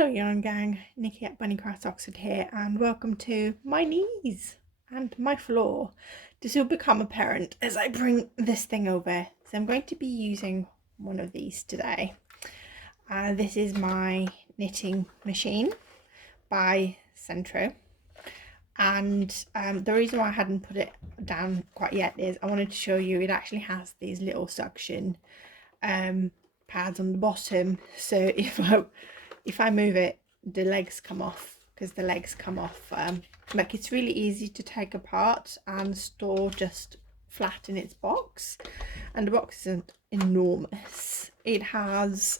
Hello yarn gang, Nikki at Bunnycraft Oxford here, and welcome to my knees and my floor. This will become apparent as I bring this thing over. So I'm going to be using one of these today. This is my knitting machine by Centro, and the reason why I hadn't put it down quite yet is I wanted to show you it actually has these little suction pads on the bottom, so if I move it, the legs come off, because the legs come off. Like, it's really easy to take apart and store just flat in its box, and the box isn't enormous. It has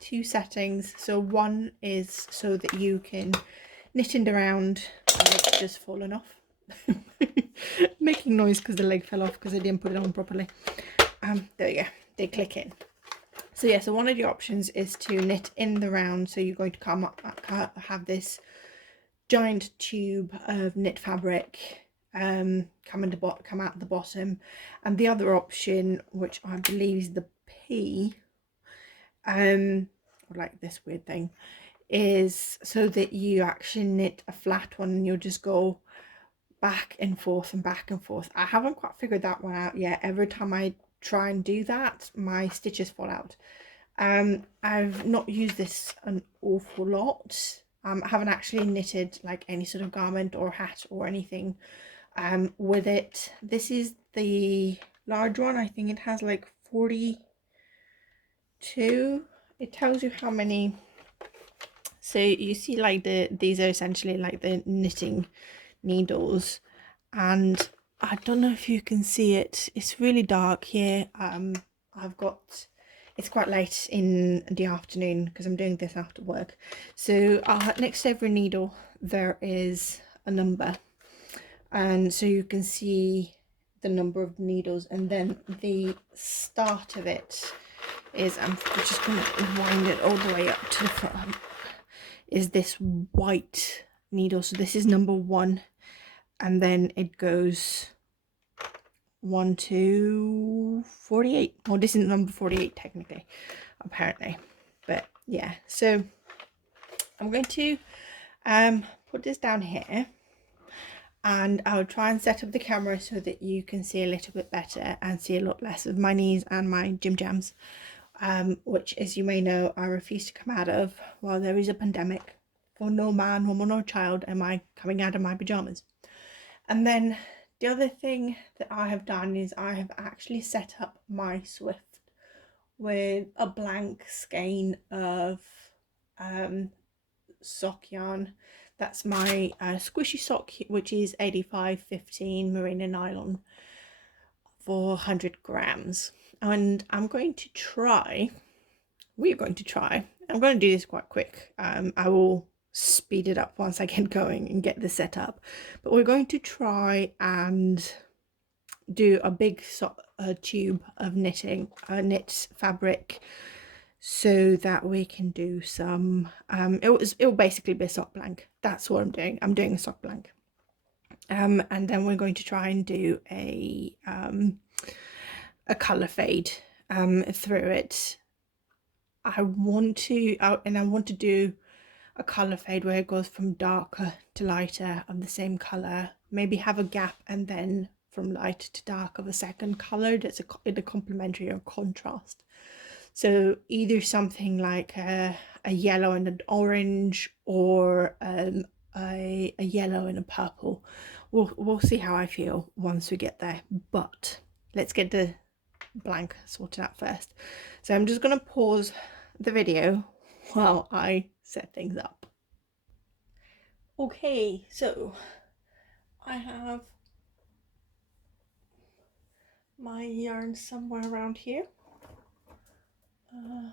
two settings. So one is so that you can knit in around, and it's just fallen off. Making noise because the leg fell off because I didn't put it on properly. There you go, they click in. So yeah, so one of the options is to knit in the round. So you're going to have this giant tube of knit fabric come out the bottom, and the other option, which I believe is the P, like this weird thing, is so that you actually knit a flat one and you'll just go back and forth and back and forth. I haven't quite figured that one out yet. Every time I try and do that, my stitches fall out. I've not used this an awful lot. I haven't actually knitted like any sort of garment or hat or anything with it. This is the large one. I think it has like 42. It tells you how many. So you see, like, these are essentially like the knitting needles, and I don't know if you can see it. It's really dark here. It's quite late in the afternoon because I'm doing this after work. So next to every needle there is a number, and so you can see the number of needles, and then the start of it is, I'm just going to wind it all the way up to the front, is this white needle. So this is number 1, and then it goes 1 to 48. Well, this is number 48 technically, apparently, but yeah. So I'm going to put this down here, and I'll try and set up the camera so that you can see a little bit better and see a lot less of my knees and my gym jams, which, as you may know, I refuse to come out of while there is a pandemic. For no man, woman or child am I coming out of my pajamas. And then the other thing that I have done is I have actually set up my Swift with a blank skein of sock yarn. That's my squishy sock, which is 85/15 merino nylon for 100 grams. And we're going to try, I'm going to do this quite quick. I will speed it up once I get going and get this set up, but we're going to try and do a big tube of knit fabric, so that we can do some it'll basically be a sock blank. That's what I'm doing a sock blank, and then we're going to try and do a color fade through it. I want to do a color fade where it goes from darker to lighter of the same color, maybe have a gap, and then from light to dark of a second color that's a complementary or contrast. So either something like a yellow and an orange, or a yellow and a purple. We'll see how I feel once we get there, but let's get the blank sorted out first. So I'm just going to pause the video while I set things up. Okay, so I have my yarn somewhere around here. I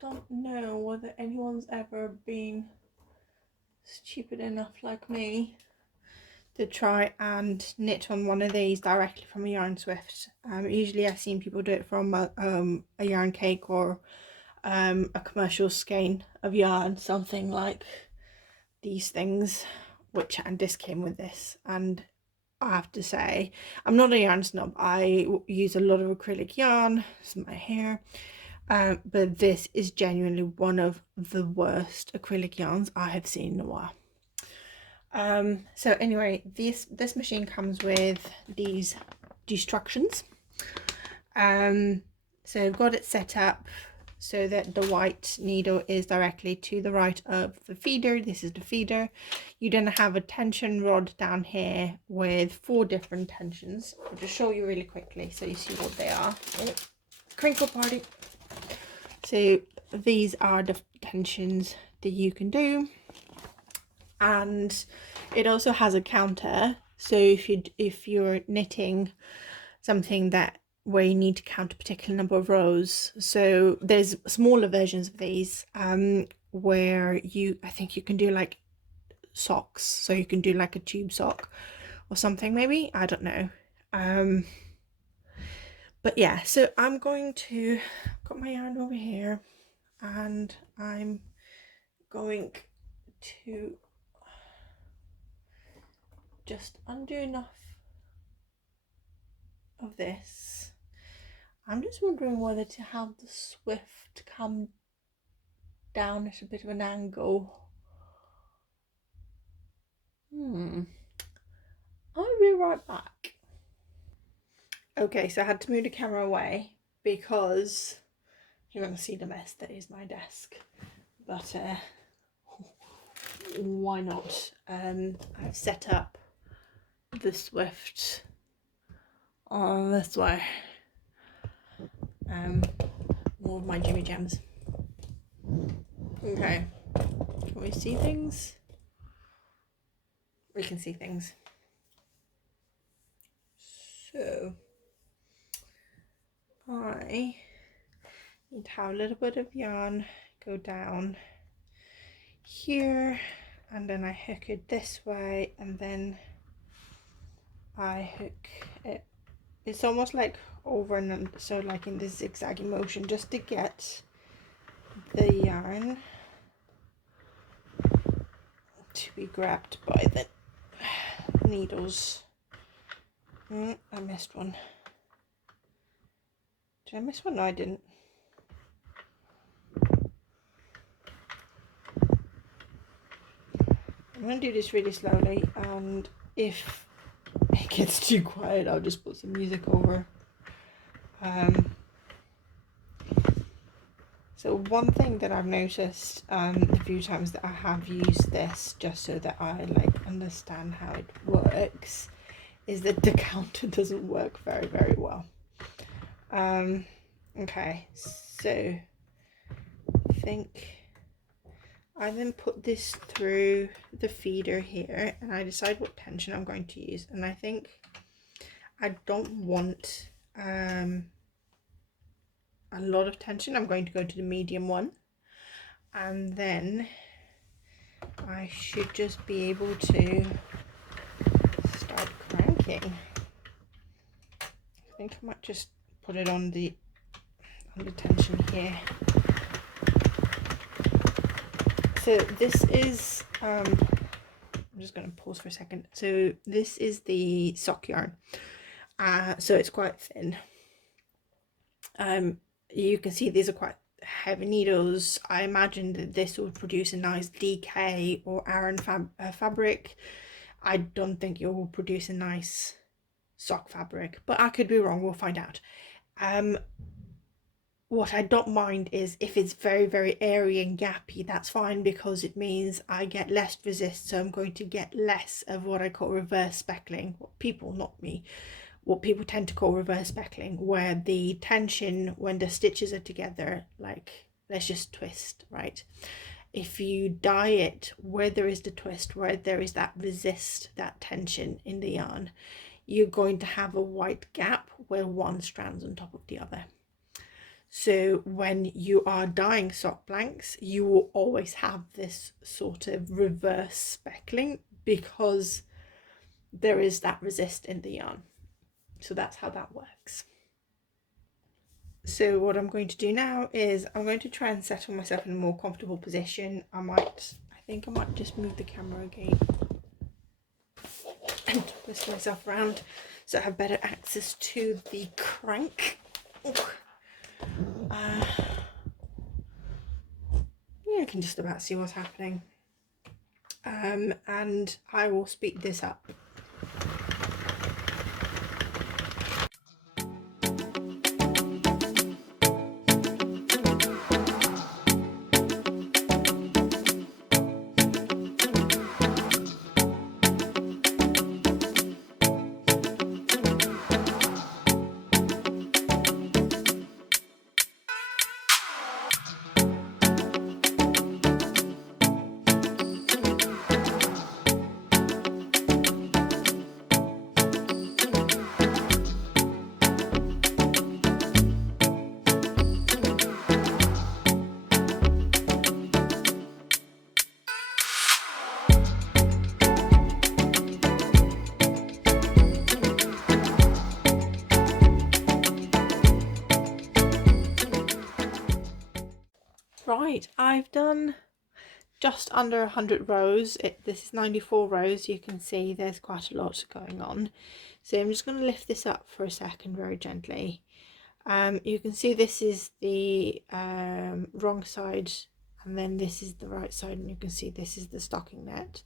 don't know whether anyone's ever been stupid enough like me to try and knit on one of these directly from a yarn Swift. Usually I've seen people do it from a yarn cake or a commercial skein of yarn, something like these things, and this came with this. And I have to say, I'm not a yarn snob. I use a lot of acrylic yarn. This is my hair. But this is genuinely one of the worst acrylic yarns I have seen in a while. So anyway, this machine comes with these instructions. So I've got it set up so that the white needle is directly to the right of the feeder. This is the feeder. You're going to have a tension rod down here with 4 different tensions. I'll just show you really quickly so you see what they are. Oh, crinkle party. So these are the tensions that you can do, and it also has a counter. So if you're knitting something where you need to count a particular number of rows, so there's smaller versions of these where I think you can do like socks, so you can do like a tube sock or something, maybe, I don't know. But yeah, so I'm going to put my yarn over here, and I'm going to just undo enough of this. I'm just wondering whether to have the swift come down at a bit of an angle. I'll be right back. Okay, so I had to move the camera away because you're going to see the mess that is my desk. But why not? I've set up the swift on this way. More of my Jimmy Jams. Okay, can we see things? We can see things. So I need to have a little bit of yarn go down here, and then I hook it this way, and then I hook it. It's almost like over and under, so like in this zigzaggy motion, just to get the yarn to be grabbed by the needles. I missed one. Did I miss one? No, I didn't. I'm going to do this really slowly, and if it gets too quiet, I'll just put some music over. So one thing that I've noticed the few times that I have used this, just so that I like understand how it works, is that the counter doesn't work very, very well. Okay, so I think I then put this through the feeder here, and I decide what tension I'm going to use. And I think I don't want a lot of tension. I'm going to go to the medium one, and then I should just be able to start cranking. I think I might just put it on the tension here. So this is I'm just going to pause for a second. So this is the sock yarn, so it's quite thin. You can see these are quite heavy needles. I imagine that this will produce a nice DK or Aran fabric. I don't think it will produce a nice sock fabric, but I could be wrong. We'll find out. What I don't mind is if it's very, very airy and gappy, that's fine, because it means I get less resist, so I'm going to get less of what I call reverse speckling. What people tend to call reverse speckling, where the tension when the stitches are together, like, let's just twist, right? If you dye it where there is the twist, where there is that resist, that tension in the yarn, you're going to have a white gap where one strand's on top of the other. So when you are dyeing sock blanks, you will always have this sort of reverse speckling because there is that resist in the yarn. So that's how that works. So what I'm going to do now is I'm going to try and settle myself in a more comfortable position. I think I might just move the camera again and twist myself around so I have better access to the crank. you can just about see what's happening. And I will speed this up. Right, I've done just under 100 rows. This is 94 rows. You can see there's quite a lot going on. So I'm just going to lift this up for a second very gently. You can see this is the wrong side, and then this is the right side, and you can see this is the stocking net,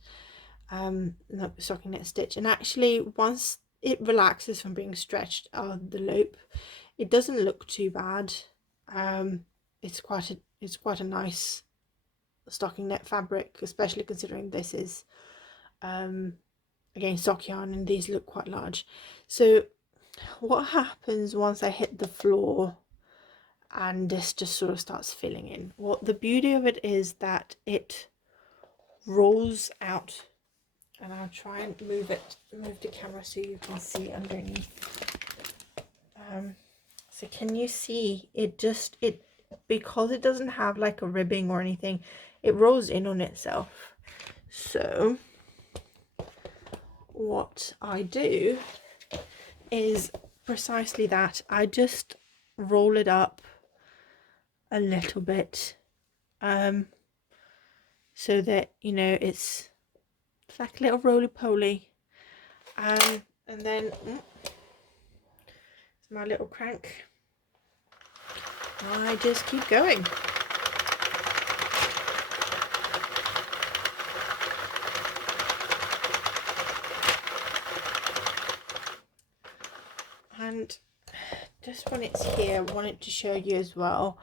stocking net stitch. And actually, once it relaxes from being stretched on the loop, it doesn't look too bad. It's quite a nice stocking net fabric, especially considering this is again stock yarn and these look quite large. So what happens once I hit the floor and this just sort of starts filling in? Well, the beauty of it is that it rolls out, and I'll try and move the camera so you can see underneath. So can you see it because it doesn't have like a ribbing or anything, it rolls in on itself. So what I do is precisely that. I just roll it up a little bit, so that, you know, it's like a little roly-poly, and then it's my little crank. I just keep going. And just when it's here, I wanted to show you as well,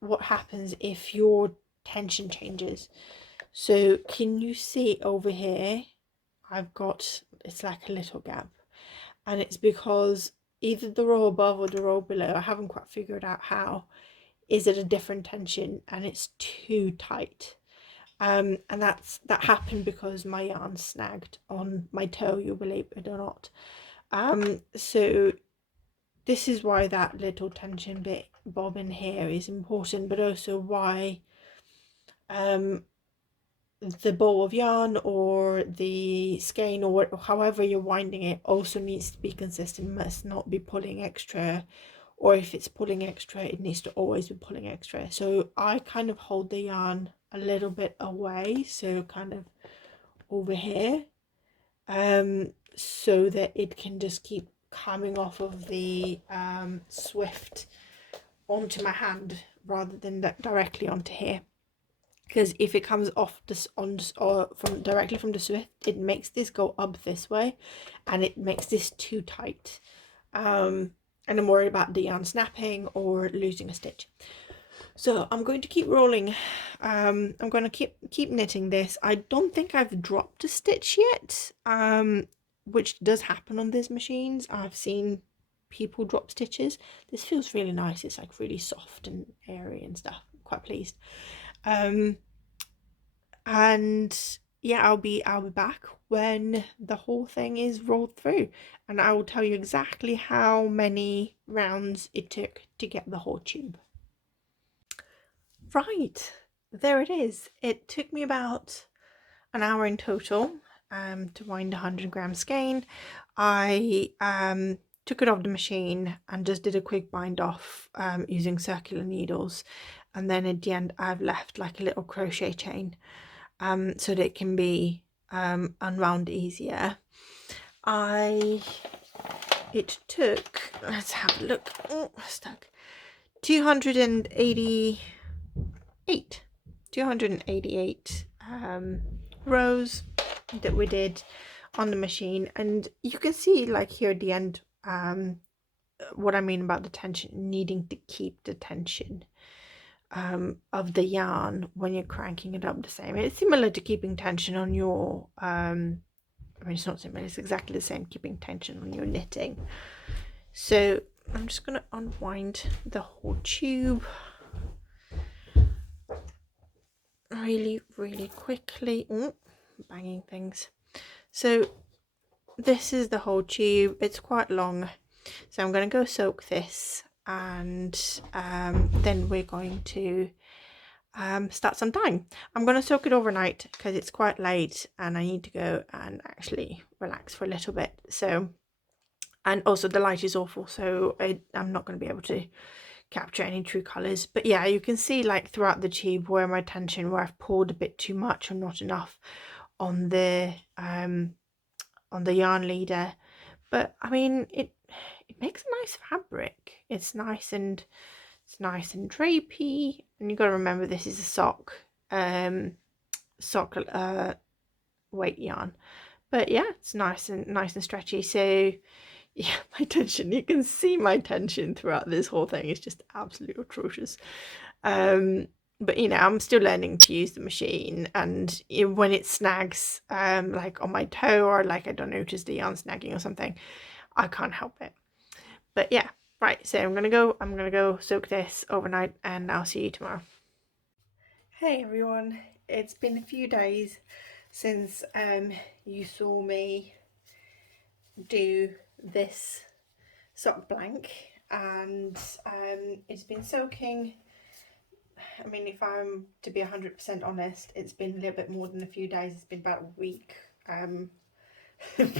what happens if your tension changes. So can you see over here, it's like a little gap, and it's because either the row above or the row below, I haven't quite figured out how, is at a different tension and it's too tight. And that happened because my yarn snagged on my toe, you believe it or not. So this is why that little tension bit bobbin here is important, but also why the ball of yarn or the skein or however you're winding it also needs to be consistent, must not be pulling extra, or if it's pulling extra, it needs to always be pulling extra. So I kind of hold the yarn a little bit away, so kind of over here, so that it can just keep coming off of the swift onto my hand rather than directly onto here. Because if it comes off this directly from the swift, it makes this go up this way, and it makes this too tight. And I'm worried about the yarn snapping or losing a stitch. So I'm going to keep rolling. I'm going to keep knitting this. I don't think I've dropped a stitch yet, which does happen on these machines. I've seen people drop stitches. This feels really nice. It's like really soft and airy and stuff. I'm quite pleased. And yeah, I'll be back when the whole thing is rolled through, and I will tell you exactly how many rounds it took to get the whole tube. Right, there it is. It took me about an hour in total to wind 100 gram skein. I took it off the machine and just did a quick bind off using circular needles, and then at the end I've left like a little crochet chain so that it can be unwound easier. It took, let's have a look, stuck, 280 288 rows that we did on the machine. And you can see like here at the end what I mean about the tension, needing to keep the tension of the yarn when you're cranking it up the same. It's similar to keeping tension on your I mean, it's not similar, it's exactly the same, keeping tension on your knitting. So I'm just going to unwind the whole tube really quickly. Banging things. So this is the whole tube. It's quite long, so I'm going to go soak this, and then we're going to start some dyeing. I'm going to soak it overnight because it's quite late and I need to go and actually relax for a little bit. So, and also the light is awful, so I'm not going to be able to capture any true colors. But yeah, you can see like throughout the tube where my tension, where I've poured a bit too much or not enough on the yarn leader. But I mean, it makes a nice fabric. It's nice and drapey, and you got to remember this is a sock weight yarn. But yeah, it's nice and stretchy. So yeah, my tension, you can see my tension throughout this whole thing is just absolutely atrocious. But you know, I'm still learning to use the machine, and when it snags like on my toe, or like I don't notice the yarn snagging or something, I can't help it. But yeah, right, so I'm gonna go soak this overnight, and I'll see you tomorrow. Hey everyone, it's been a few days since you saw me do this sock blank, and it's been soaking. I mean, if I'm to be 100% honest, it's been a little bit more than a few days. It's been about a week.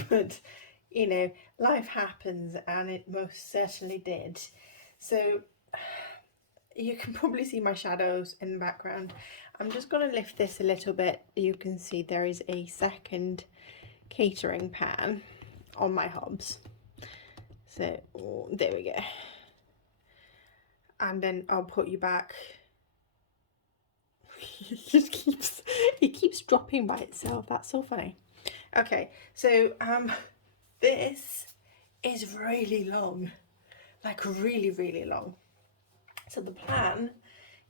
But you know, life happens, and it most certainly did. So you can probably see my shadows in the background. I'm just going to lift this a little bit. You can see there is a second catering pan on my hobs. So there we go. And then I'll put you back. it keeps dropping by itself. That's so funny. Okay, so this is really long, like really long. So the plan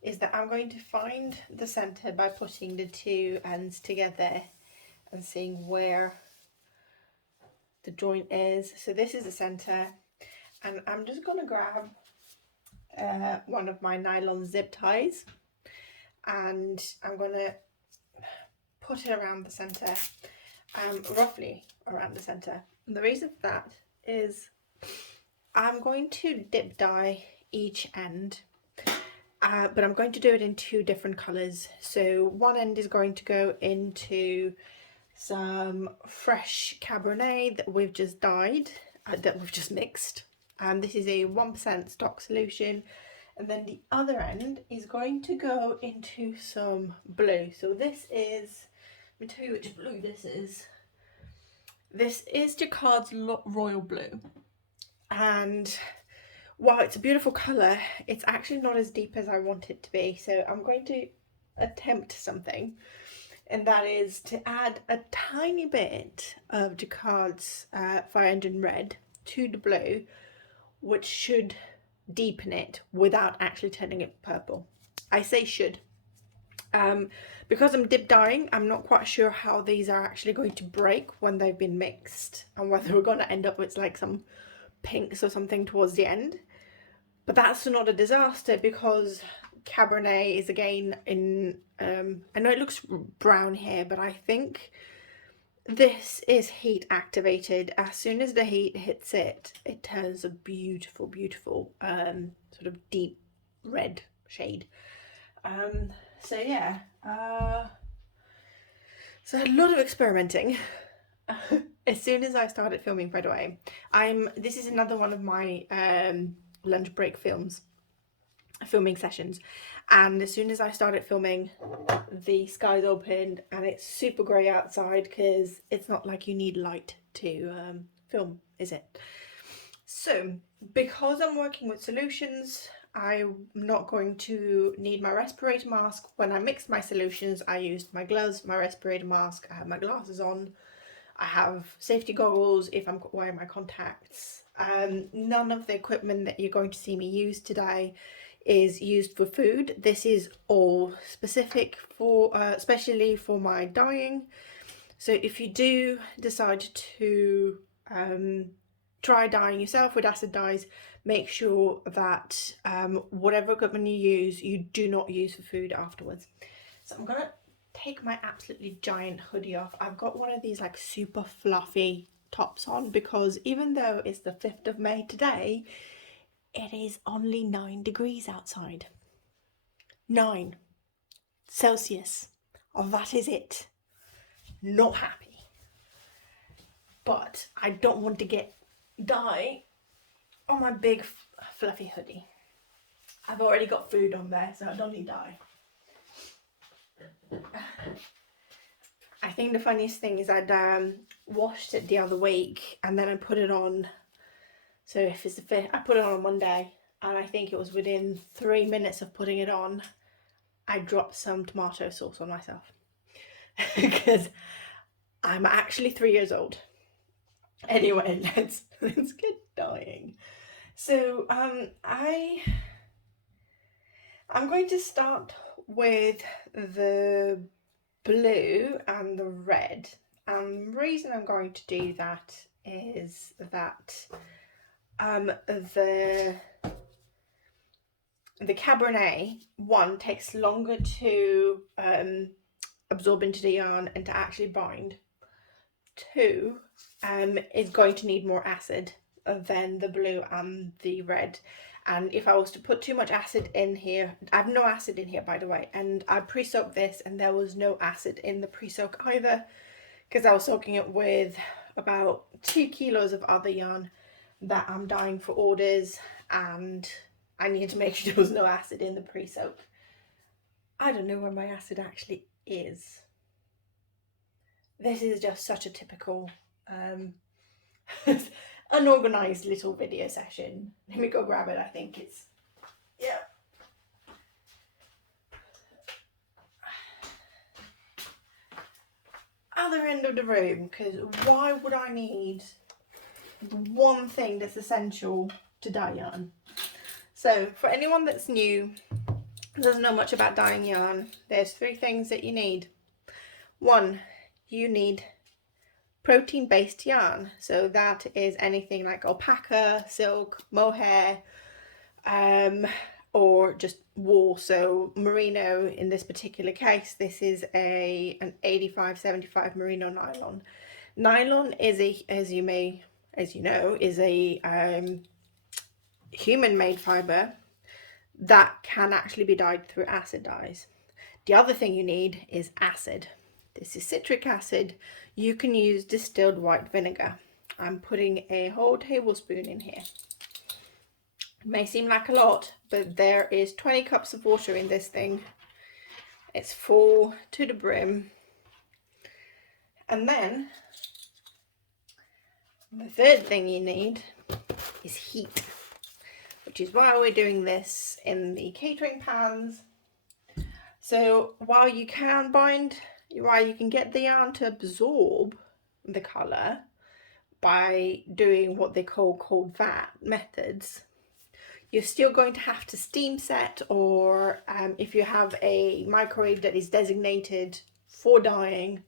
is that I'm going to find the center by putting the two ends together and seeing where the joint is. So this is the center, and I'm just going to grab one of my nylon zip ties, and I'm going to put it around the center, roughly around the center. And the reason for that is I'm going to dip dye each end, but I'm going to do it in two different colors. So one end is going to go into some fresh Cabernet that we've just dyed, that we've just mixed. This is a 1% stock solution. And then the other end is going to go into some blue. So this is, let me tell you which blue this is. This is Jacquard's Royal Blue. And while it's a beautiful colour, it's actually not as deep as I want it to be. So I'm going to attempt something, and that is to add a tiny bit of Jacquard's Fire Engine Red to the blue, which should deepen it without actually turning it purple. I say should. Because I'm dip dyeing, I'm not quite sure how these are actually going to break when they've been mixed, and whether we're going to end up with like some pinks or something towards the end. But that's not a disaster, because Cabernet is again in, I know it looks brown here, but I think this is heat activated. As soon as the heat hits it, it turns a beautiful sort of deep red shade. So yeah, so a lot of experimenting. As soon as I started filming, by the way, this is another one of my lunch break filming sessions, and as soon as I started filming, the skies opened and it's super grey outside, because it's not like you need light to film, is it? So because I'm working with solutions, I'm not going to need my respirator mask. When I mixed my solutions, I used my gloves, my respirator mask, I have my glasses on, I have safety goggles if I'm wearing my contacts. None of the equipment that you're going to see me use today is used for food. This is all specific for, especially for my dyeing. So if you do decide to try dyeing yourself with acid dyes, make sure that whatever equipment you use, you do not use for food afterwards. So I'm gonna take my absolutely giant hoodie off. I've got one of these like super fluffy tops on because even though it's the 5th of May today, it is only 9 degrees outside. 9 Celsius. Oh, that is it. Not happy. But I don't want to get dye on my big fluffy hoodie. I've already got food on there, so I don't need dye. I think the funniest thing is I'd washed it the other week and then I put it on. So if it's the 5th, I put it on Monday, and I think it was within 3 minutes of putting it on, I dropped some tomato sauce on myself because I'm actually 3 years old. Anyway, let's get dyeing. So I'm going to start with the blue and the red, and the reason I'm going to do that is that the Cabernet one takes longer to absorb into the yarn and to actually bind. 2 is going to need more acid than the blue and the red. And if I was to put too much acid in here, I have no acid in here by the way, and I pre-soaked this and there was no acid in the pre-soak either, because I was soaking it with about 2 kilos of other yarn that I'm dyeing for orders, and I needed to make sure there was no acid in the pre-soak. I don't know where my acid actually is. This is just such a typical unorganized little video session. Let me go grab it. I think it's, yeah. Other end of the room, because why would I need the one thing that's essential to dye yarn? So for anyone that's new, doesn't know much about dyeing yarn, there's 3 things that you need. 1, you need protein-based yarn, so that is anything like alpaca, silk, mohair, or just wool. So merino in this particular case, this is an 85-75 merino nylon. Nylon is as you know, is a human-made fibre that can actually be dyed through acid dyes. The other thing you need is acid. This is citric acid. You can use distilled white vinegar. I'm putting a whole tablespoon in here. It may seem like a lot, but there is 20 cups of water in this thing. It's full to the brim. And then the third thing you need is heat, which is why we're doing this in the catering pans. So while you can get the yarn to absorb the colour by doing what they call cold vat methods, you're still going to have to steam set, or if you have a microwave that is designated for dyeing,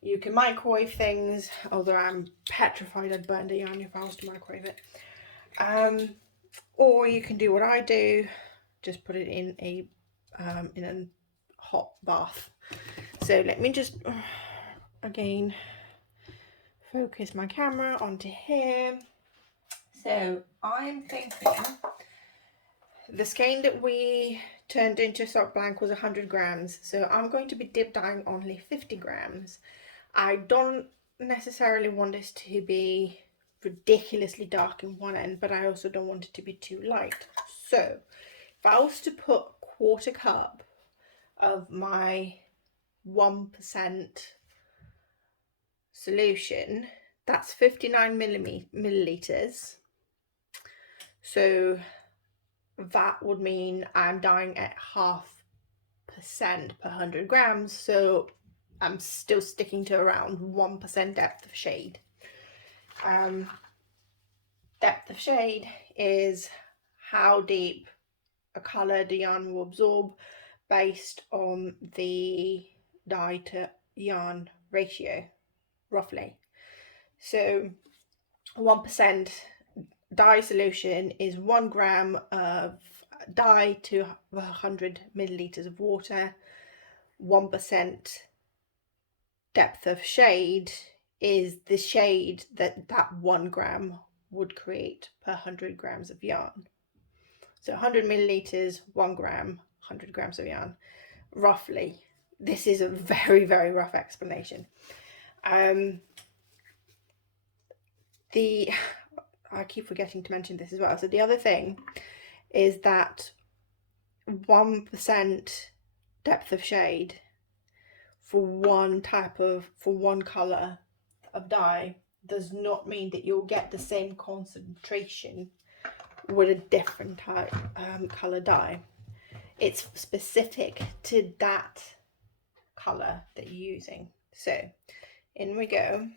you can microwave things, although I'm petrified I'd burn the yarn if I was to microwave it. Or you can do what I do, just put it in a hot bath. So let me just again focus my camera onto here. So I'm thinking the skein that we turned into sock blank was 100 grams, so I'm going to be dip dyeing only 50 grams. I don't necessarily want this to be ridiculously dark in one end, but I also don't want it to be too light. So if I was to put 1/4 cup of my 1% solution, that's 59 milliliters. So that would mean I'm dyeing at 0.5% per 100 grams, so I'm still sticking to around 1% depth of shade. Depth of shade is how deep a colour the yarn will absorb based on the dye to yarn ratio, roughly. So 1% dye solution is 1 gram of dye to 100 milliliters of water. 1% depth of shade is the shade that 1 gram would create per 100 grams of yarn. So 100 milliliters, 1 gram, 100 grams of yarn, roughly. This is a very, very rough explanation. I keep forgetting to mention this as well. So the other thing is that 1% depth of shade for one color of dye does not mean that you'll get the same concentration with a different type color dye. It's specific to that color that you're using. So in we go.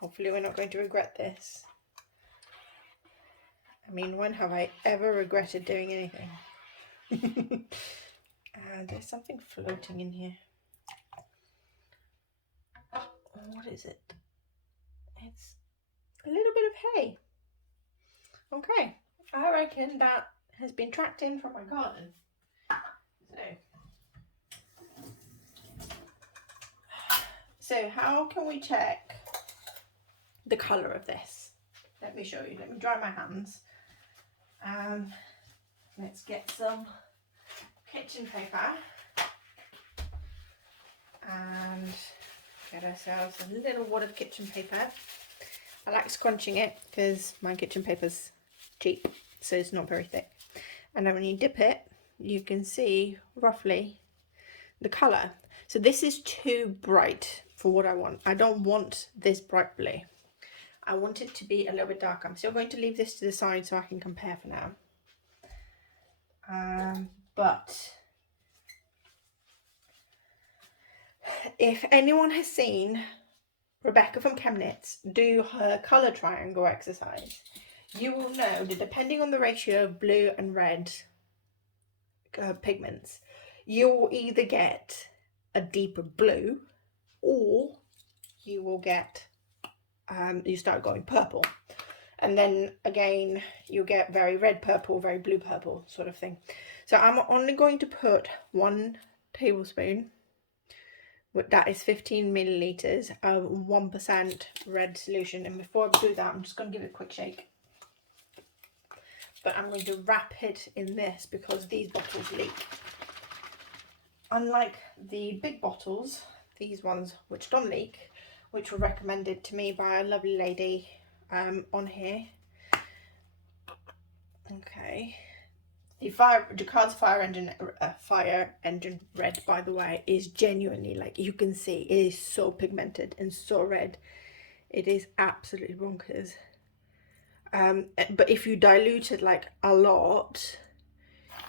Hopefully we're not going to regret this. I mean, when have I ever regretted doing anything? There's something floating in here. What is it? It's a little bit of hay. Okay, I reckon that has been tracked in from my garden. So how can we check the colour of this? Let me show you. Let me dry my hands. Let's get some kitchen paper and get ourselves a little wad of kitchen paper. I like scrunching it because my kitchen paper's cheap, so it's not very thick. And then when you dip it, you can see roughly the colour. So this is too bright for what I want. I don't want this bright blue. I want it to be a little bit darker. I'm still going to leave this to the side so I can compare for now. But if anyone has seen Rebecca from Chemnitz do her colour triangle exercise, you will know that depending on the ratio of blue and red pigments, you will either get a deeper blue or you will get you start going purple, and then again you get very red purple, very blue purple sort of thing. So I'm only going to put 1 tablespoon, that is 15 milliliters of 1% red solution, and before I do that I'm just going to give it a quick shake. But I'm going to wrap it in this because these bottles leak. Unlike the big bottles, these ones which don't leak, which were recommended to me by a lovely lady on here. Okay. The Jacquard's fire engine red, by the way, is genuinely, like you can see, it is so pigmented and so red. It is absolutely bonkers. But if you dilute it like a lot,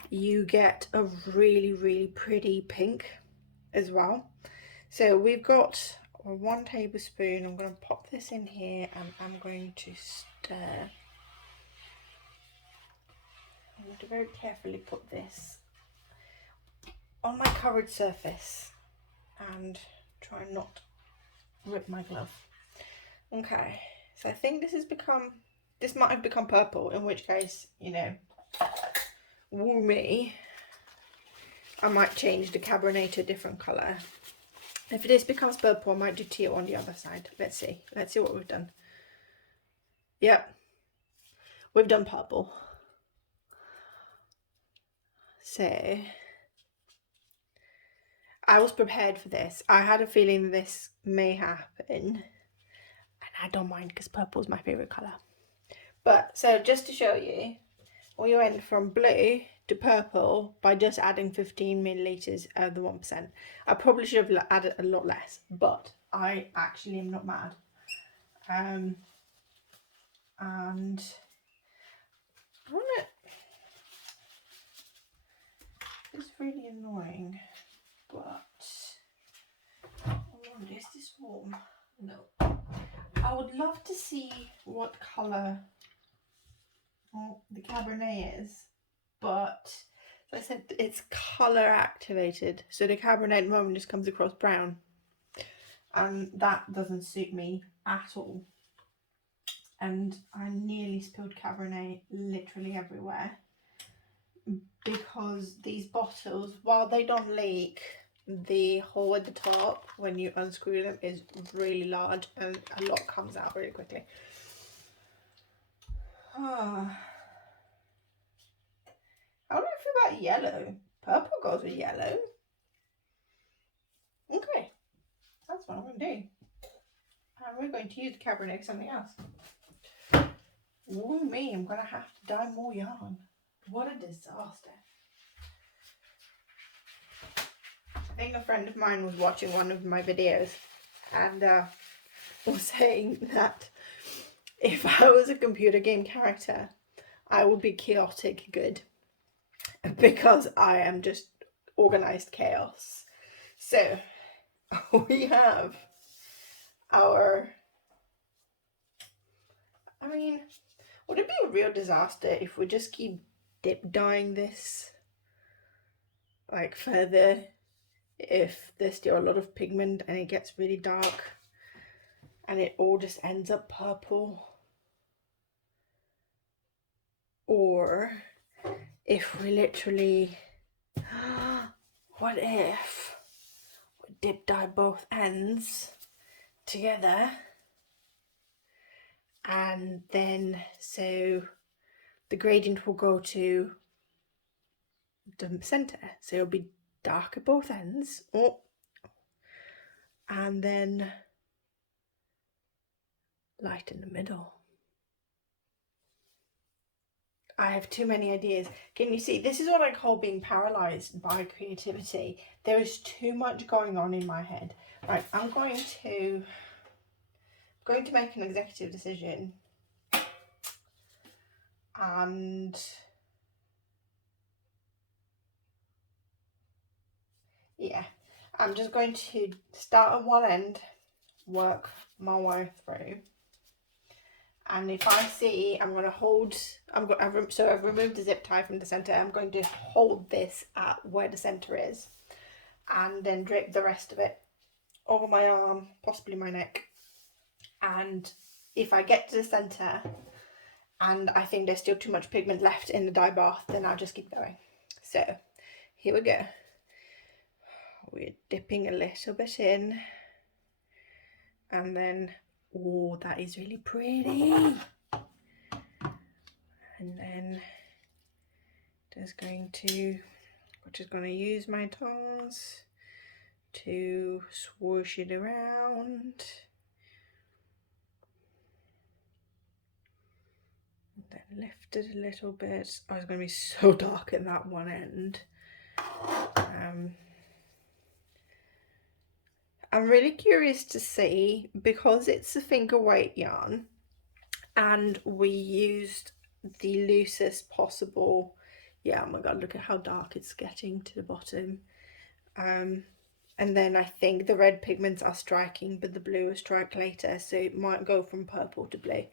you get a really, really pretty pink as well. So we've got 1 tablespoon. I'm going to pop this in here and I'm going to stir. I'm going to very carefully put this on my covered surface and try not rip my glove. Okay, so I think this might have become purple, in which case, you know, woo me. I might change the Cabernet to a different colour. If this becomes purple, I might do teal on the other side. Let's see what we've done. Yep, we've done purple. So I was prepared for this. I had a feeling this may happen, and I don't mind because purple is my favourite colour. But so just to show you, we went from blue to purple by just adding 15 milliliters of the 1%. I probably should have added a lot less, but I actually am not mad. And I want to really annoying, but I wonder, is this warm? No. I would love to see what colour the Cabernet is, but as I said, it's colour activated, so the Cabernet at the moment just comes across brown, and that doesn't suit me at all. And I nearly spilled Cabernet literally everywhere, because these bottles, while they don't leak, the hole at the top when you unscrew them is really large and a lot comes out really quickly. How do I feel about yellow? Purple goes with yellow. Okay, that's what I'm going to do. And we're going to use the Cabernet for something else. Ooh, me, I'm going to have to dye more yarn. What a disaster. I think a friend of mine was watching one of my videos and was saying that if I was a computer game character, I would be chaotic good, because I am just organized chaos. So we have our, I mean, would it be a real disaster if we just keep dip dyeing this like further, if there's still a lot of pigment and it gets really dark and it all just ends up purple? Or if we literally, what if we dip dye both ends together, and then so the gradient will go to the center, so it'll be dark at both ends, and then light in the middle. I have too many ideas. Can you see? This is what I call being paralyzed by creativity. There is too much going on in my head. Right, I'm going to make an executive decision, and yeah, I'm just going to start at one end, work my way through, and if I see, I'm going to hold, so I've removed the zip tie from the center. I'm going to hold this at where the center is, and then drape the rest of it over my arm, possibly my neck. And if I get to the center and I think there's still too much pigment left in the dye bath, then I'll just keep going. So here we go. We're dipping a little bit in, and then, oh, that is really pretty. And then just going to use my tongs to swoosh it around. And then lift it a little bit. Oh, it's going to be so dark at that one end. I'm really curious to see, because it's a finger weight yarn and we used the loosest possible, yeah, oh my god, look at how dark it's getting to the bottom. And then I think the red pigments are striking, but the blue will strike later, so it might go from purple to blue.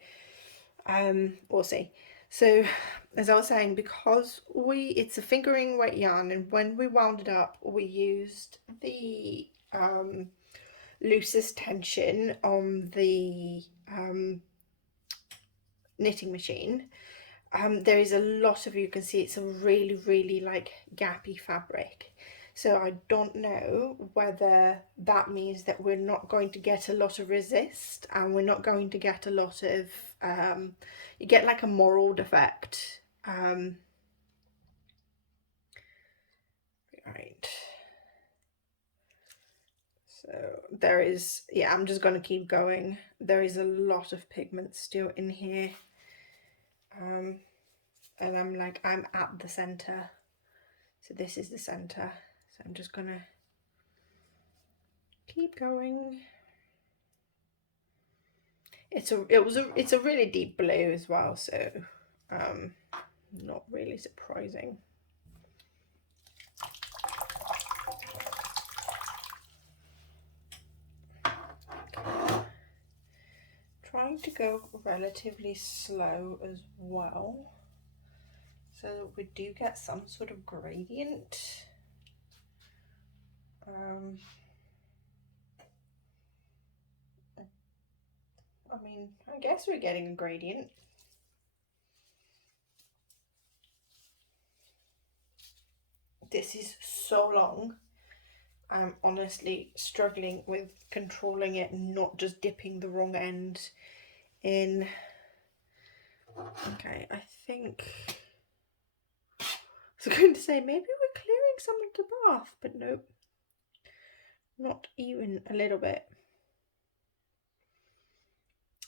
We'll see. So as I was saying, because it's a fingering weight yarn, and when we wound it up, we used the loosest tension on the knitting machine. There is a lot of, you can see it's a really like gappy fabric, so I don't know whether that means that we're not going to get a lot of resist, and we're not going to get a lot of you get like a mold effect. Right, so there is, yeah, I'm just going to keep going. There is a lot of pigment still in here, and I'm at the center, so this is the center, so I'm just gonna keep going. It's a really deep blue as well, so not really surprising. trying to go relatively slow as well, so that we do get some sort of gradient. I mean, I guess we're getting a gradient. This is so long. I'm honestly struggling with controlling it and not just dipping the wrong end in. Okay, I think I was going to say maybe we're clearing some of the bath, but nope, not even a little bit.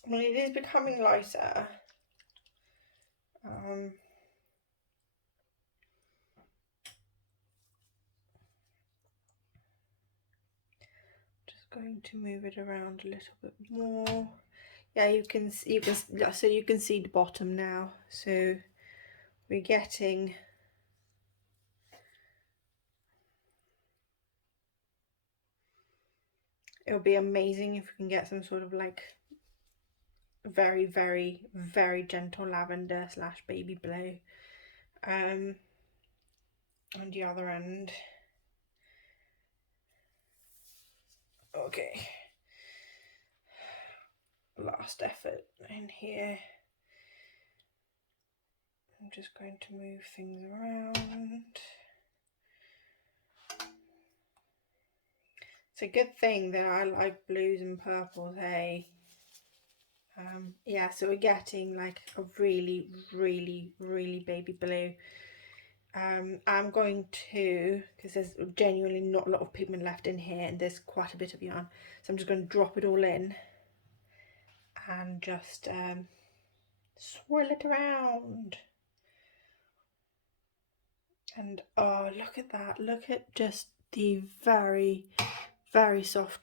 I mean, it is becoming lighter. Just going to move it around a little bit more. Yeah, you can see the bottom now. So we're getting it'll be amazing if we can get some sort of like very, very, very gentle lavender / baby blue on the other end. Okay, last effort in here. I'm just going to move things around. It's a good thing that I like blues and purples, hey? Yeah, so we're getting like a really, really, really baby blue. I'm going to, because there's genuinely not a lot of pigment left in here and there's quite a bit of yarn, so I'm just going to drop it all in and just swirl it around. And oh, look at that, look at just the very, very soft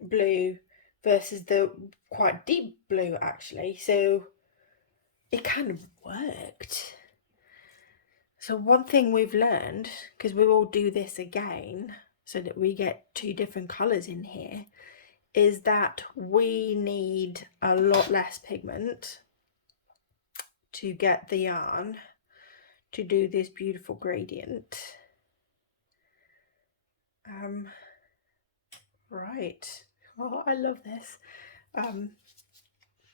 blue versus the quite deep blue actually, so it kind of worked. So one thing we've learned, because we will do this again so that we get 2 different colours in here, is that we need a lot less pigment to get the yarn to do this beautiful gradient. Right. Oh, I love this.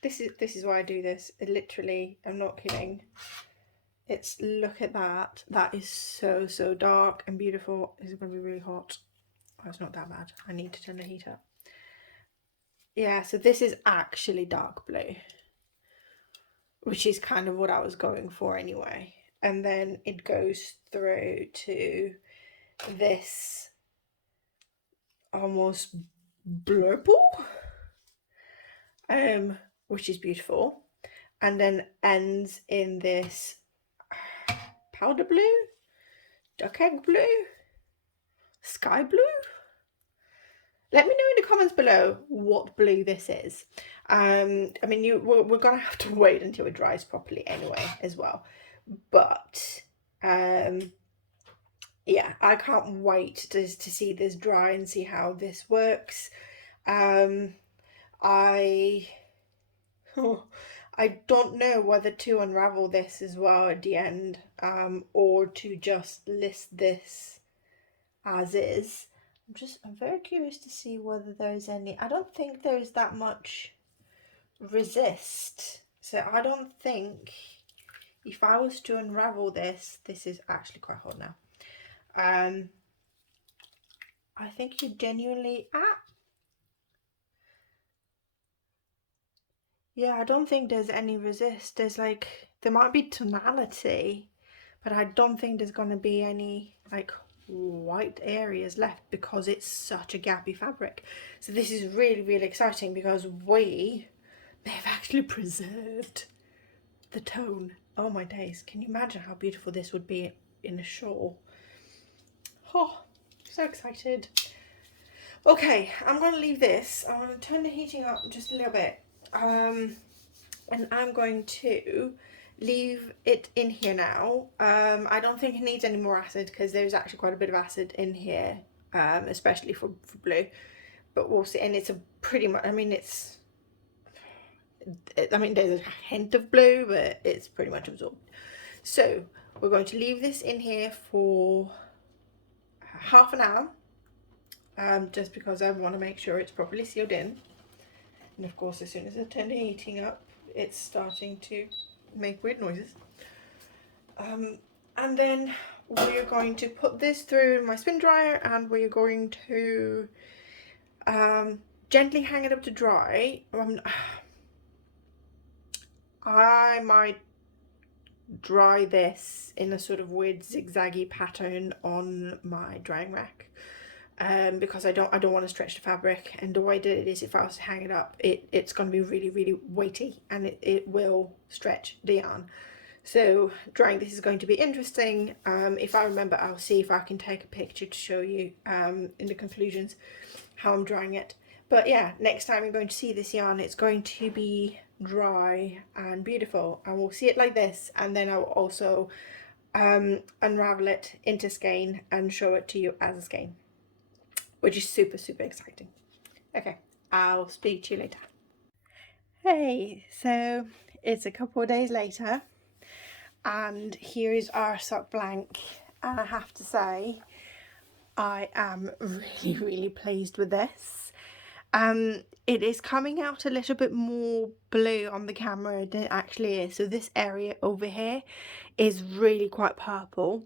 This is why I do this. It literally, I'm not kidding. It's, look at that. That is so, so dark and beautiful. This is going to be really hot. Oh, it's not that bad. I need to turn the heat up. Yeah, so this is actually dark blue, which is kind of what I was going for anyway. And then it goes through to this almost blurple, which is beautiful, and then ends in this powder blue, duck egg blue, sky blue. Let me know in the comments below what blue this is. I mean, we're gonna have to wait until it dries properly anyway as well, but yeah, I can't wait to see this dry and see how this works. I don't know whether to unravel this as well at the end, or to just list this as is. I'm very curious to see whether there's any. I don't think there's that much resist, so I don't think if I was to unravel this is actually quite hot now. I think you genuinely yeah, I don't think there's any resist. There's like, there might be tonality, but I don't think there's going to be any like white areas left because it's such a gappy fabric. So this is really, really exciting because they've actually preserved the tone. Oh my days, can you imagine how beautiful this would be in a shawl? Oh, so excited. Okay, I'm going to leave this. I'm going to turn the heating up just a little bit. And I'm going to leave it in here now. I don't think it needs any more acid because there's actually quite a bit of acid in here, especially for blue, but we'll see. And it's a pretty much, I mean, it's I mean, there's a hint of blue, but it's pretty much absorbed. So we're going to leave this in here for half an hour, just because I want to make sure it's properly sealed in. And of course, as soon as I turn the heating up, it's starting to make weird noises. And then we're going to put this through my spin dryer, and we're going to gently hang it up to dry. I might dry this in a sort of weird zigzaggy pattern on my drying rack, because I don't want to stretch the fabric, and the way that it is, if I was to hang it up, it's going to be really weighty, and it will stretch the yarn. So drying this is going to be interesting. If I remember, I'll see if I can take a picture to show you in the conclusions how I'm drying it. But yeah, next time you're going to see this yarn, it's going to be dry and beautiful, and we'll see it like this, and then I'll also unravel it into skein and show it to you as a skein, which is super exciting. Okay, I'll speak to you later. Hey, so it's a couple of days later, and here is our sock blank, and I have to say I am really pleased with this. It is coming out a little bit more blue on the camera than it actually is. So this area over here is really quite purple.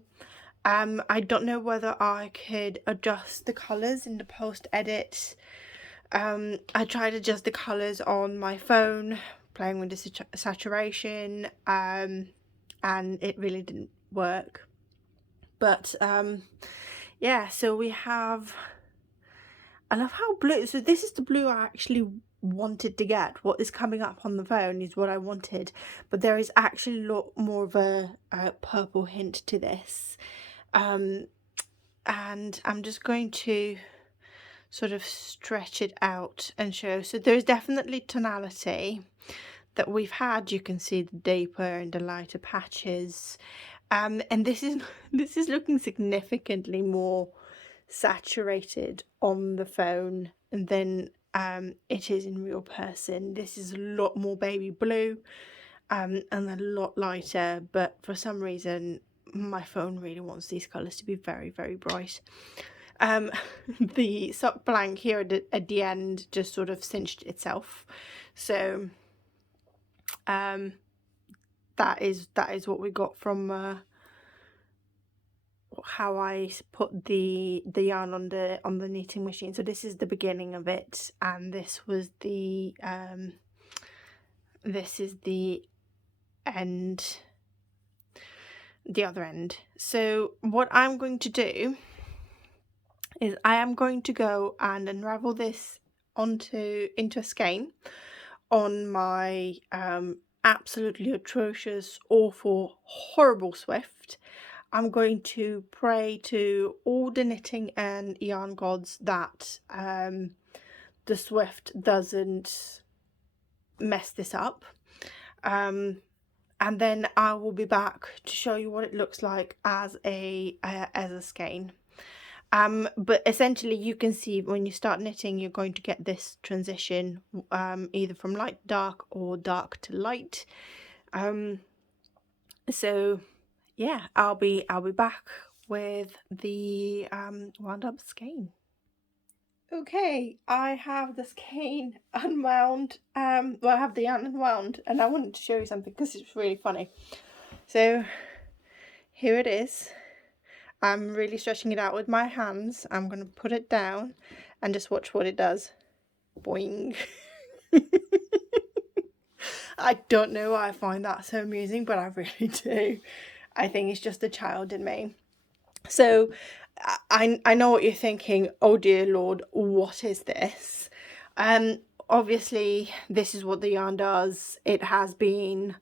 I don't know whether I could adjust the colours in the post edit. I tried to adjust the colours on my phone, playing with the saturation, and it really didn't work. But yeah, so we have, I love how blue, so this is the blue I actually wanted to get. What is coming up on the phone is what I wanted, but there is actually a lot more of a purple hint to this, and I'm just going to sort of stretch it out and show. So there's definitely tonality that we've had. You can see the deeper and the lighter patches, and this is looking significantly more saturated on the phone than it is in real person. This is a lot more baby blue, and a lot lighter, but for some reason my phone really wants these colours to be very bright. The sock blank here at the end just sort of cinched itself, so that is what we got from how I put the yarn on the knitting machine. So this is the beginning of it, and this was the this is the end, the other end. So what I'm going to do is I am going to go and unravel this into a skein on my absolutely atrocious, awful, horrible Swift. I'm going to pray to all the knitting and yarn gods that the Swift doesn't mess this up, and then I will be back to show you what it looks like as a skein. But essentially you can see when you start knitting, you're going to get this transition, either from light to dark or dark to light. So yeah, I'll be back with the wound up skein. Okay, I have the skein unwound. Well, I have the yarn unwound, and I wanted to show you something because it's really funny. So here it is. I'm really stretching it out with my hands. I'm going to put it down and just watch what it does. Boing. I don't know why I find that so amusing, but I really do. I think it's just the child in me. So I know what you're thinking. Oh dear Lord, what is this? Obviously this is what the yarn does. It has been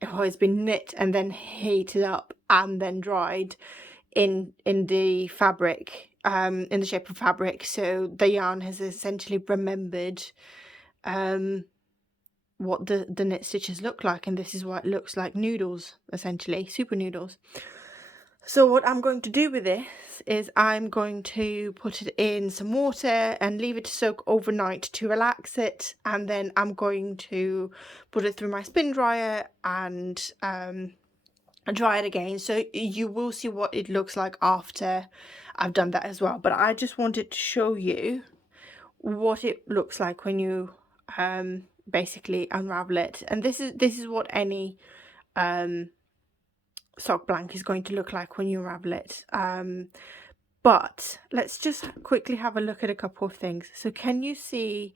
it's been knit and then heated up and then dried in the fabric, in the shape of fabric. So the yarn has essentially remembered what the knit stitches look like, and this is what it looks like: noodles, essentially, super noodles. So what I'm going to do with this is I'm going to put it in some water and leave it to soak overnight to relax it, and then I'm going to put it through my spin dryer and dry it again. So you will see what it looks like after I've done that as well. But I just wanted to show you what it looks like when you basically unravel it. And this is what any sock blank is going to look like when you unravel it. But let's just quickly have a look at a couple of things. So can you see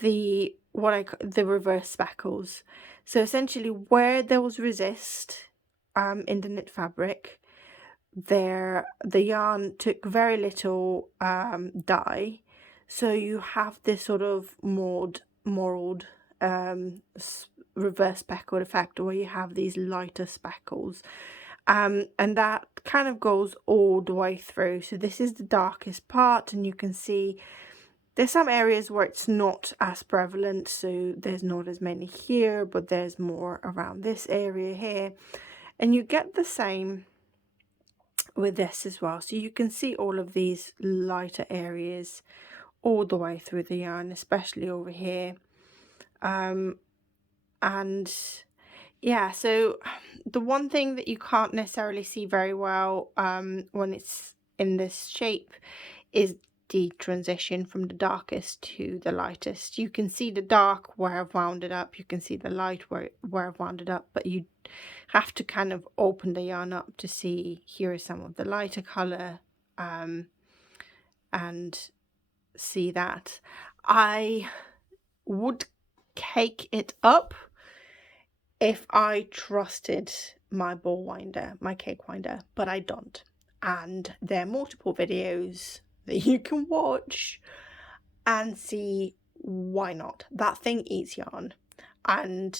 the reverse speckles? So essentially where there was resist in the knit fabric, the yarn took very little dye, so you have this sort of modeled reverse speckled effect where you have these lighter speckles, and that kind of goes all the way through. So this is the darkest part, and you can see there's some areas where it's not as prevalent, so there's not as many here, but there's more around this area here, and you get the same with this as well. So you can see all of these lighter areas all the way through the yarn, especially over here. And yeah, so the one thing that you can't necessarily see very well when it's in this shape is the transition from the darkest to the lightest. You can see the dark where I've wound it up, you can see the light where I've wound it up, but you have to kind of open the yarn up to see here is some of the lighter color, and see that. I would cake it up if I trusted my ball winder, my cake winder, but I don't. And there are multiple videos that you can watch and see why not. That thing eats yarn, and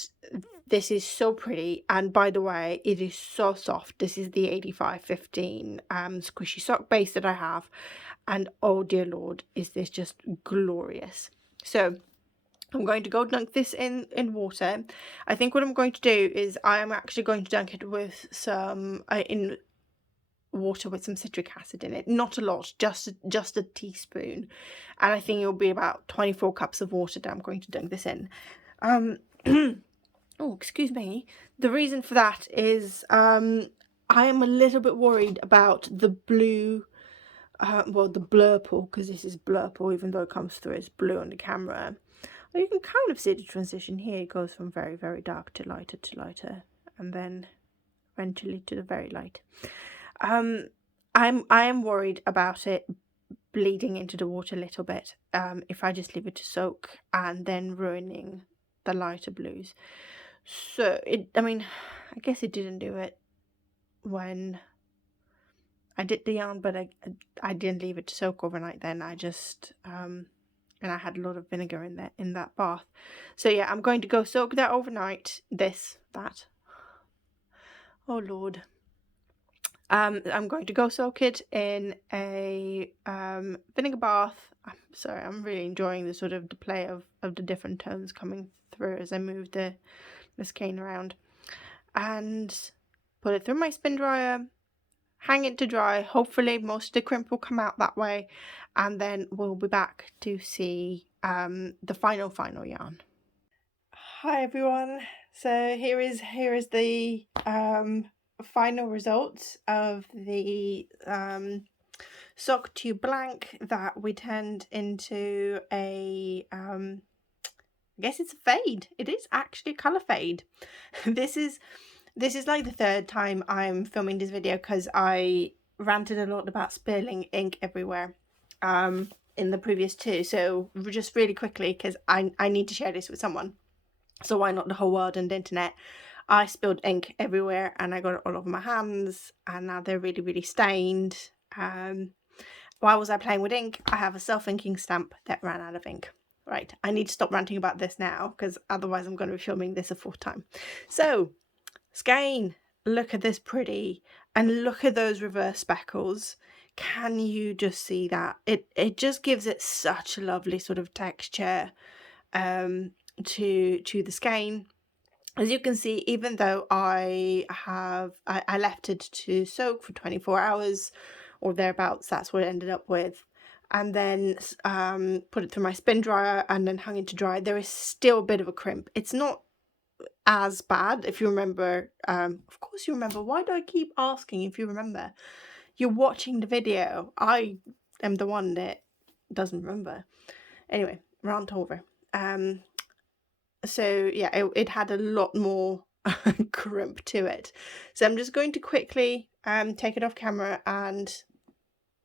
this is so pretty. And by the way, it is so soft. This is the 8515 squishy sock base that I have, and oh dear lord, is this just glorious. So I'm going to go dunk this in water. I think what I'm going to do is I am actually going to dunk it with some in water with some citric acid in it. Not a lot, just a teaspoon, and I think it will be about 24 cups of water that I'm going to dunk this in. Oh, excuse me. The reason for that is I am a little bit worried about the blue, well, the blurple, because this is blurple, even though it comes through as blue on the camera. Well, you can kind of see the transition here. It goes from very, very dark to lighter, and then eventually to the very light. I am worried about it bleeding into the water a little bit if I just leave it to soak and then ruining the lighter blues. So I guess it didn't do it when I did the yarn, but I didn't leave it to soak overnight. Then I just and I had a lot of vinegar in that bath. So yeah, I'm going to go soak that overnight. That. Oh Lord. I'm going to go soak it in a vinegar bath. I'm sorry, I'm really enjoying the sort of the play of the different tones coming through as I move the skein around, and put it through my spin dryer, hang it to dry. Hopefully most of the crimp will come out that way, and then we'll be back to see the final yarn. Hi everyone, so here is the final result of the sock tube blank that we turned into a I guess it's a fade. It is actually a colour fade. This is like the third time I'm filming this video because I ranted a lot about spilling ink everywhere in the previous two. So just really quickly, because I need to share this with someone. So why not the whole world and the internet? I spilled ink everywhere and I got it all over my hands, and now they're really, really stained. Why was I playing with ink? I have a self-inking stamp that ran out of ink. Right, I need to stop ranting about this now because otherwise I'm going to be filming this a fourth time. So, skein, look at this pretty, and look at those reverse speckles. Can you just see that? It just gives it such a lovely sort of texture to the skein. As you can see, even though I left it to soak for 24 hours or thereabouts, that's what it ended up with, and then put it through my spin dryer and then hung it to dry, there is still a bit of a crimp. It's not as bad, if you remember. Of course you remember. Why do I keep asking if you remember? You're watching the video. I am the one that doesn't remember. Anyway, rant over. So yeah, it had a lot more crimp to it. So I'm just going to quickly take it off camera and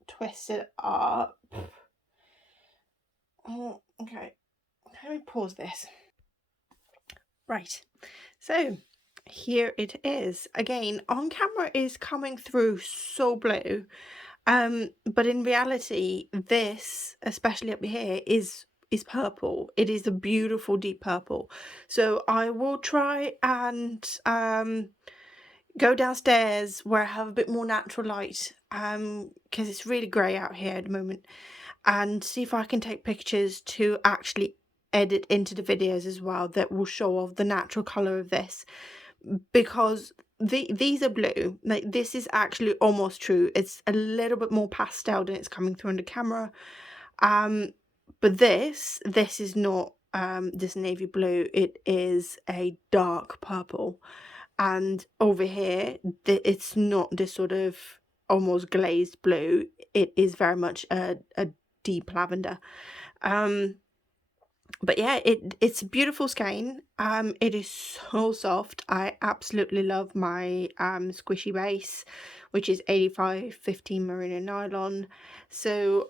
twist it up. Oh, okay. Let me pause this. Right. So here it is. Again, on camera is coming through so blue. But in reality, this, especially up here, is purple. It is a beautiful deep purple. So I will try and go downstairs where I have a bit more natural light, because it's really grey out here at the moment, and see if I can take pictures to actually edit into the videos as well that will show off the natural colour of this, because these are blue. Like, this is actually almost true. It's a little bit more pastel than it's coming through on the camera, but this is not this navy blue. It is a dark purple, and over here it's not this sort of almost glazed blue. It is very much a deep lavender. But yeah, it's a beautiful skein. It is so soft. I absolutely love my squishy base, which is 85/15 merino nylon. So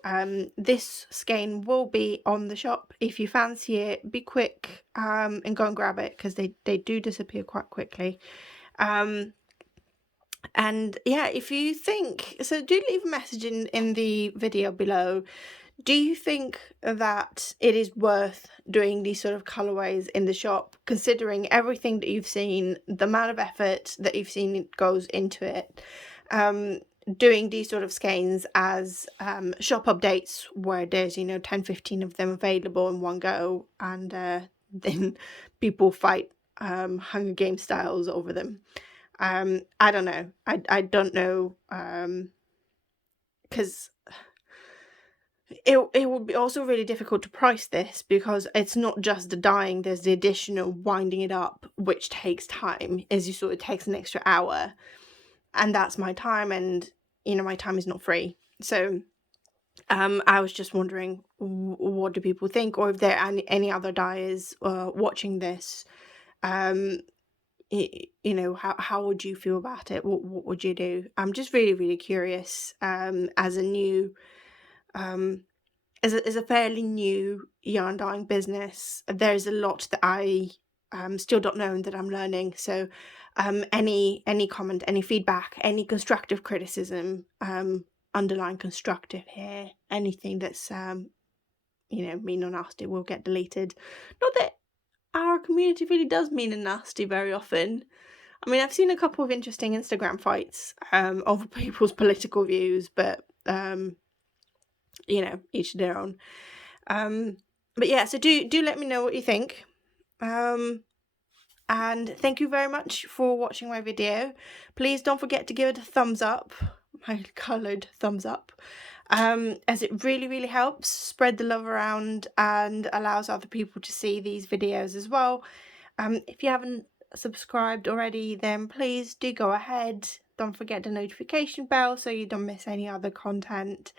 this skein will be on the shop. If you fancy it, be quick and go and grab it, because they do disappear quite quickly. And yeah, if you think so, do leave a message in the video below. Do you think that it is worth doing these sort of colorways in the shop, considering everything that you've seen, the amount of effort that you've seen goes into it? Doing these sort of skeins as shop updates where there's 10-15 of them available in one go, and then people fight Hunger Games styles over them. I don't know. I don't know, because it would be also really difficult to price this, because it's not just the dyeing, there's the additional winding it up, which takes time. As you saw, it takes an extra hour, and that's my time, and my time is not free. So I was just wondering, what do people think, or if there are any other dyers watching this, how would you feel about it? What would you do? I'm just really, really curious. As a new as a fairly new yarn dyeing business, there's a lot that I still don't know and that I'm learning. So any comment, any feedback, any constructive criticism, underline constructive here, anything that's mean or nasty will get deleted. Not that our community really does mean and nasty very often. I mean, I've seen a couple of interesting Instagram fights over people's political views, but each their own. But yeah, so do let me know what you think. And thank you very much for watching my video. Please don't forget to give it a thumbs up, my coloured thumbs up, as it really, really helps spread the love around and allows other people to see these videos as well. If you haven't subscribed already, then please do go ahead. Don't forget the notification bell so you don't miss any other content.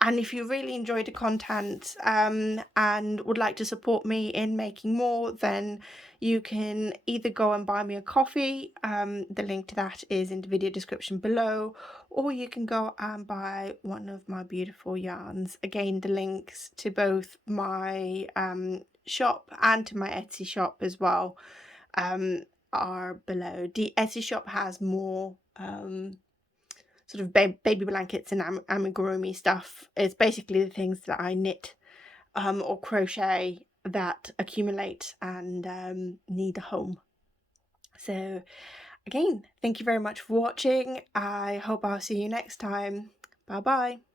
And if you really enjoy the content and would like to support me in making more, then you can either go and buy me a coffee. The link to that is in the video description below, or you can go and buy one of my beautiful yarns. Again, the links to both my shop and to my Etsy shop as well are below. The Etsy shop has more sort of baby blankets and amigurumi stuff. It's basically the things that I knit or crochet that accumulate and need a home. So again, thank you very much for watching. I hope I'll see you next time. Bye bye.